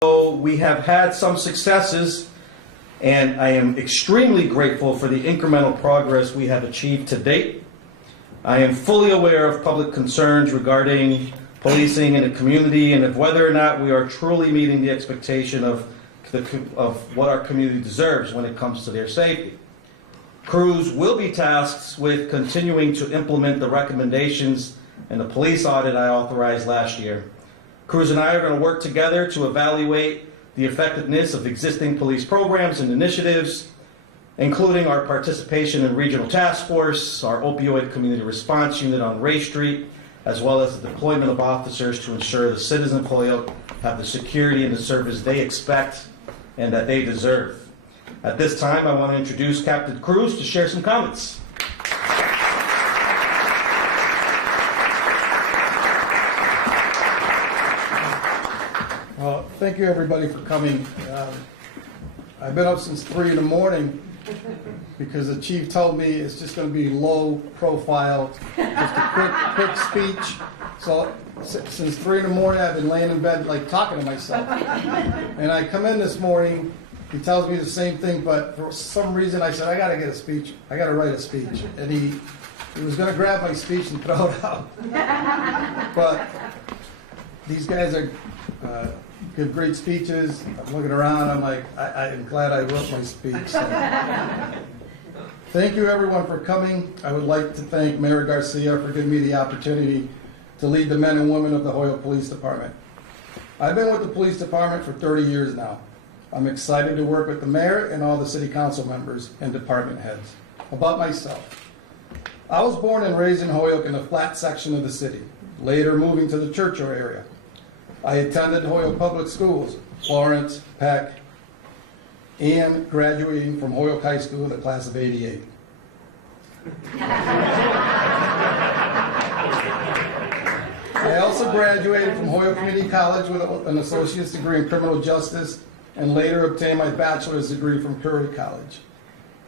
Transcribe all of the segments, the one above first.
So we have had some successes, and I am extremely grateful for the incremental progress we have achieved to date. I am fully aware of public concerns regarding policing in the community and of whether or not we are truly meeting the expectation of what our community deserves when it comes to their safety. Crews will be tasked with continuing to implement the recommendations in the police audit I authorized last year. Crews and I are going to work together to evaluate the effectiveness of existing police programs and initiatives, including our participation in Regional Task Force, our opioid community response unit on Ray Street, as well as the deployment of officers to ensure the citizens of Holyoke have the security and the service they expect and that they deserve. At this time, I want to introduce Captain Cruz to share some comments. Well, thank you everybody for coming. I've been up since 3 in the morning because the chief told me it's just going to be low profile, just a quick speech. So since 3 in the morning, I've been laying in bed like talking to myself. And I come in this morning, he tells me the same thing, but for some reason I said, I got to get a speech. I got to write a speech. And he was going to grab my speech and throw it out. But these guys are give great speeches. I'm looking around, I'm like, I'm glad I wrote my speech. So. Thank you everyone for coming. I would like to thank Mayor Garcia for giving me the opportunity to lead the men and women of the Holyoke Police Department. I've been with the police department for 30 years now. I'm excited to work with the mayor and all the city council members and department heads. About myself. I was born and raised in Holyoke in the flat section of the city, later moving to the Churchill area. I attended Holyoke Public Schools, Florence, Peck, and graduating from Holyoke High School in the class of '88. I also graduated from Holyoke Community College with an associate's degree in criminal justice and later obtained my bachelor's degree from Curry College.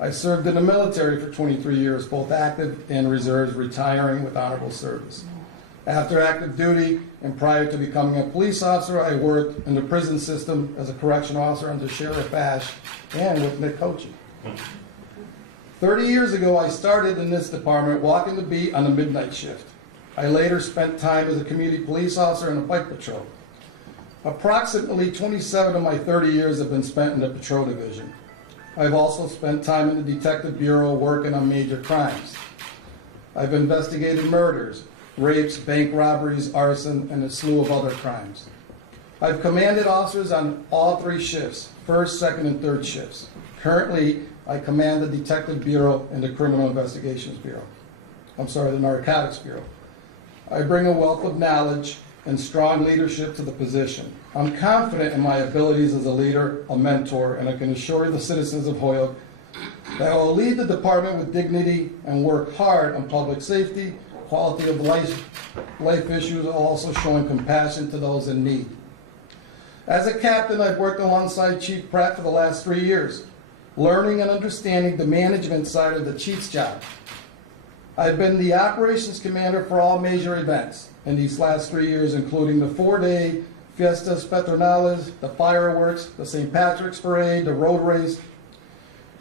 I served in the military for 23 years, both active and reserves, retiring with honorable service. After active duty and prior to becoming a police officer, I worked in the prison system as a correctional officer under Sheriff Ash and with Nick Coaching. 30 years ago, I started in this department walking the beat on the midnight shift. I later spent time as a community police officer in a bike patrol. Approximately 27 of my 30 years have been spent in the patrol division. I've also spent time in the detective bureau working on major crimes. I've investigated murders, rapes, bank robberies, arson, and a slew of other crimes. I've commanded officers on all 3 shifts, first, second, and third shifts. Currently, I command the Detective Bureau and the Criminal Investigations Bureau. The Narcotics Bureau. I bring a wealth of knowledge and strong leadership to the position. I'm confident in my abilities as a leader, a mentor, and I can assure the citizens of Holyoke that I will lead the department with dignity and work hard on public safety, quality of life issues, are also showing compassion to those in need. As a captain, I've worked alongside Chief Pratt for the last 3 years, learning and understanding the management side of the chief's job. I've been the operations commander for all major events in these last 3 years, including the 4-day Fiestas Patronales, the fireworks, the St. Patrick's Parade, the road race.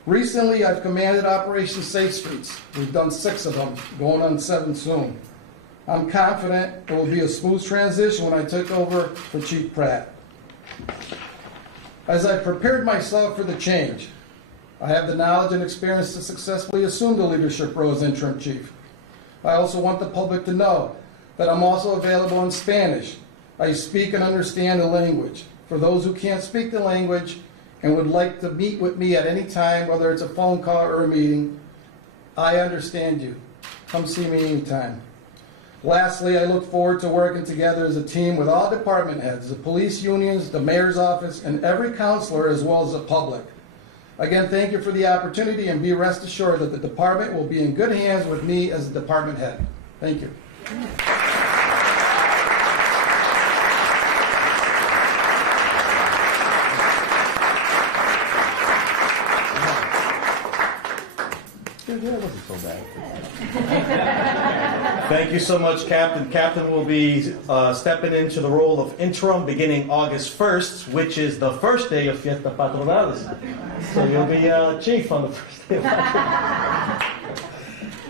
Recently, I've commanded Operation Safe Streets. We've done 6 of them, going on 7 soon. I'm confident it will be a smooth transition when I took over for Chief Pratt. As I prepared myself for the change, I have the knowledge and experience to successfully assume the leadership role as interim chief. I also want the public to know that I'm also available in Spanish. I speak and understand the language. For those who can't speak the language, and would like to meet with me at any time, whether it's a phone call or a meeting, I understand you. Come see me anytime. Lastly, I look forward to working together as a team with all department heads, the police unions, the mayor's office, and every counselor, as well as the public. Again, thank you for the opportunity, and be rest assured that the department will be in good hands with me as the department head. Thank you. That wasn't so bad. Thank you so much, Captain. Captain will be stepping into the role of interim beginning August 1st, which is the first day of Fiesta Patronales. So you'll be chief on the first day of Patronales.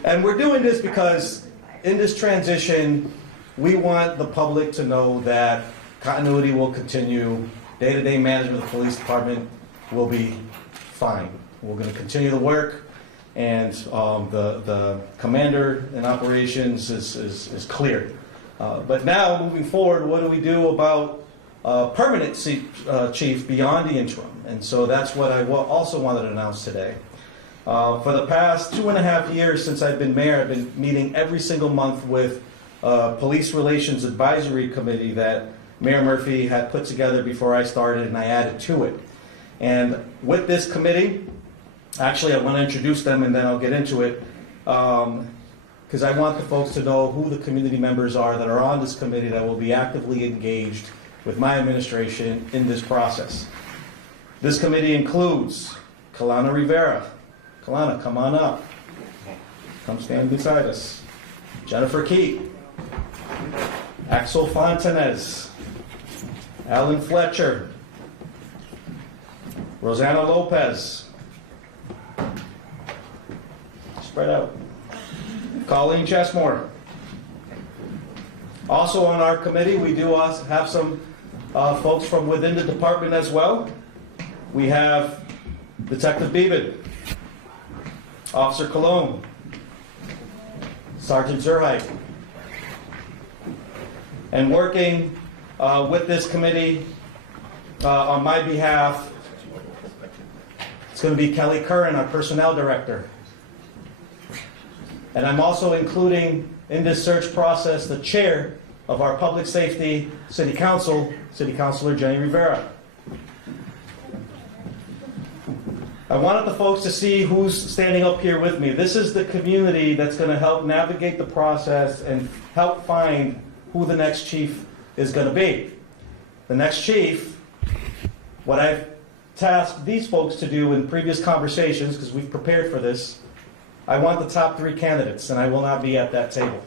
And we're doing this because in this transition, we want the public to know that continuity will continue. Day-to-day management of the police department will be fine. We're going to continue the work. And the commander in operations is clear. But now, moving forward, what do we do about permanent chief beyond the interim? And so that's what I also wanted to announce today. For the past 2.5 years since I've been mayor, I've been meeting every single month with Police Relations Advisory Committee that Mayor Murphy had put together before I started, and I added to it. And with this committee, actually, I want to introduce them and then I'll get into it, because I want the folks to know who the community members are that are on this committee that will be actively engaged with my administration in this process. This committee includes Kalana Rivera. Kalana, come on up. Come stand beside us. Jennifer Key. Axel Fontanez. Alan Fletcher. Rosanna Lopez. Spread out. Colleen Chesmore. Also on our committee, we do also have some folks from within the department as well. We have Detective Beeben, Officer Cologne, Sergeant Zerheit. And working with this committee on my behalf, it's going to be Kelly Curran, our Personnel Director. And I'm also including in this search process the chair of our Public Safety City Council, City Councilor Jenny Rivera. I wanted the folks to see who's standing up here with me. This is the community that's going to help navigate the process and help find who the next chief is going to be. The next chief, what I've tasked these folks to do in previous conversations, because we've prepared for this, I want the top 3 candidates, and I will not be at that table.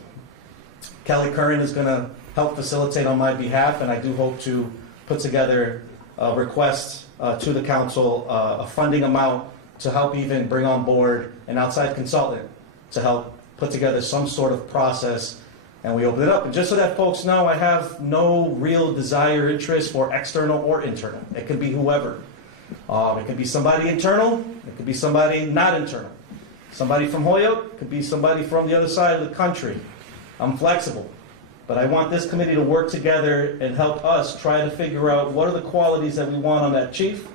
Kelly Curran is going to help facilitate on my behalf, and I do hope to put together a request to the council, a funding amount to help even bring on board an outside consultant to help put together some sort of process, and we open it up. And just so that folks know, I have no real desire, interest for external or internal. It could be whoever. It could be somebody internal, it could be somebody not internal. Somebody from Holyoke, could be somebody from the other side of the country. I'm flexible. But I want this committee to work together and help us try to figure out what are the qualities that we want on that chief,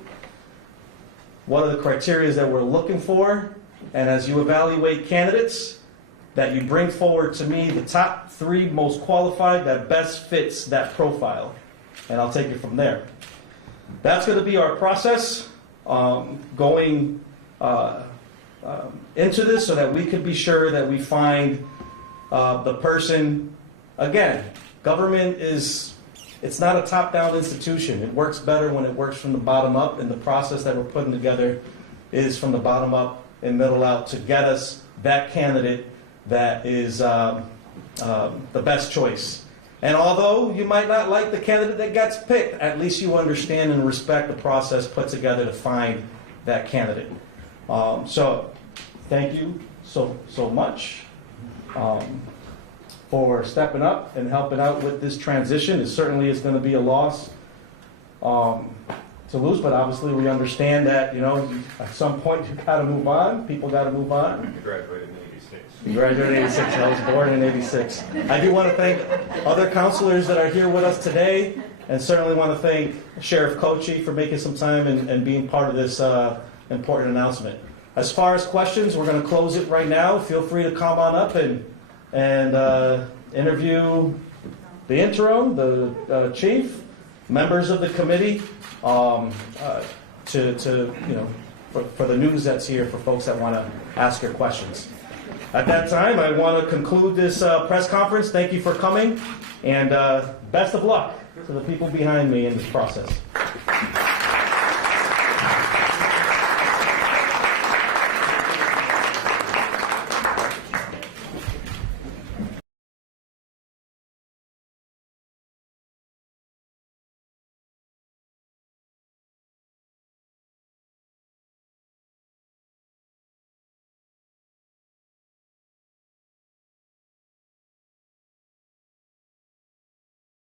what are the criteria that we're looking for, and as you evaluate candidates, that you bring forward to me the top 3 most qualified that best fits that profile. And I'll take it from there. That's going to be our process going into this, so that we can be sure that we find the person. Again, government it's not a top-down institution. It works better when it works from the bottom up, and the process that we're putting together is from the bottom up and middle out to get us that candidate that is the best choice. And although you might not like the candidate that gets picked, at least you understand and respect the process put together to find that candidate. So thank you so much for stepping up and helping out with this transition. It certainly is going to be a loss to lose, but obviously we understand that, at some point you've got to move on. People got to move on. You graduated in 86. You graduated in 86. I was born in 86. I do want to thank other counselors that are here with us today, and certainly want to thank Sheriff Kochi for making some time and being part of this important announcement. As far as questions, we're going to close it right now. Feel free to come on up and interview the interim, the chief, members of the committee, for the news that's here for folks that want to ask your questions. At that time, I want to conclude this press conference. Thank you for coming, and best of luck to the people behind me in this process.